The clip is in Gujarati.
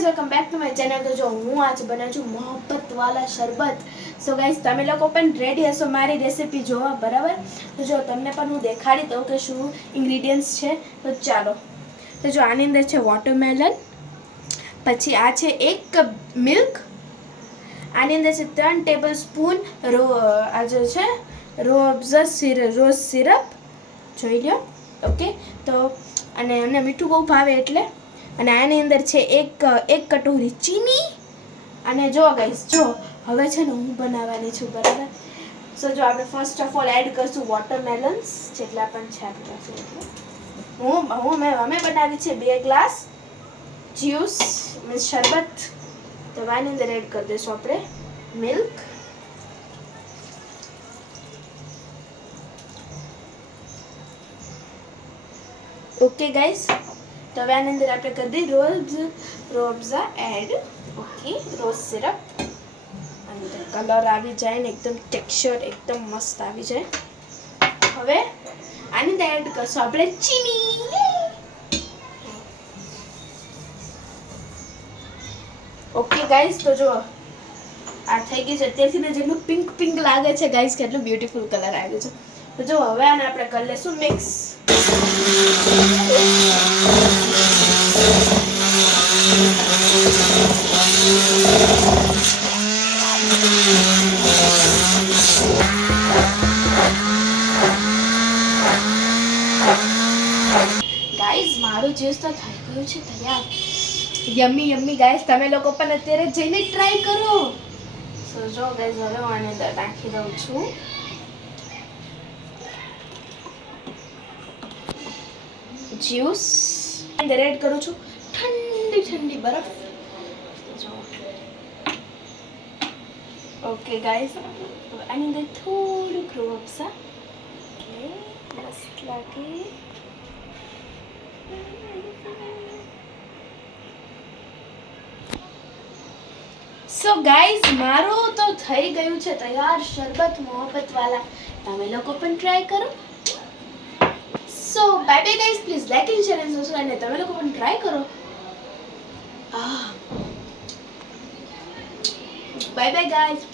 Guys welcome back to my channel. તો જો હું આજ બનાવું છું મોહબ્બત વાલા શરબત. સો ગાઈઝ તમે લોકો પણ રેડી હશો મારી રેસીપી જોવા, બરાબર? તો જો તમને પણ હું દેખાડી દઉં કે શું ઇન્ગ્રીડિયન્ટ્સ છે. તો ચાલો. તો જો આની અંદર છે વોટરમેલન, પછી આ છે 1 કપ મિલ્ક, આની અંદર છે 3 ટેબલ સ્પૂન આ જે છે રોઝ સિરપ, જોઈ લો. ઓકે, તો અને અમને મીઠું બહુ ભાવે એટલે. અને આની અંદર છે એક કટોરી ચીની. અને જો ગાઈસ, જો હવે છે ને હું બનાવવાની છું, બરાબર? સો જો આપણે ફર્સ્ટ ઓફ ઓલ એડ કરશું વોટરમેલન્સ, જેટલા પણ છે આપણી પાસે એટલે. અમે બનાવી છે 2 ગ્લાસ જ્યુસ મીન્સ શરબત. તો આની અંદર એડ કરી દઈશું આપણે મિલ્ક. ઓકે ગાઈસ, તો હવે આની અંદર આપણે કરી દઈએ રોઝા એડ. Okay, rose syrup. અને કલર આવી જાય ને એકદમ ટેક્સચર એકદમ મસ્ત આવી જાય. હવે આની અંદર એડ કરશું આપણે ચીની. ઓકે ગાઈસ, તો જો આ થઈ ગઈ છે. અત્યારથી ને જેટલું પિંક પિંક લાગે છે ગાઈસ, કેટલું બ્યુટીફુલ કલર આવ્યો છે. તો જો હવે આને આપણે કરી લેશું મિક્સ. ગાઈસ, મારું જ્યુસ તો થઈ ગયું છે તૈયાર. યમ્મી યમ્મી ગાઈસ, તમે લોકો પણ અત્યારે જઈને ટ્રાય કરો. સો જો ગાઈસ, હવે હું આની અંદર નાખી દઉં છું જ્યુસ. અંદર એડ કરું છું ઠંડી ઠંડી બરફ. ઓકે ગાઈસ, આની અંદર થોડુંક રૂઅફઝા. ઓકે, મસ્ત લાગે. સો ગાઈઝ, મારું તો થઈ ગયું છે તૈયાર શરબત મોહબ્બત વાલા. તમે લોકો પણ ટ્રાય કરો. So bye bye guys, please like and share and subscribe. અને તમે લોકો પણ ટ્રાય કરો. Bye bye guys.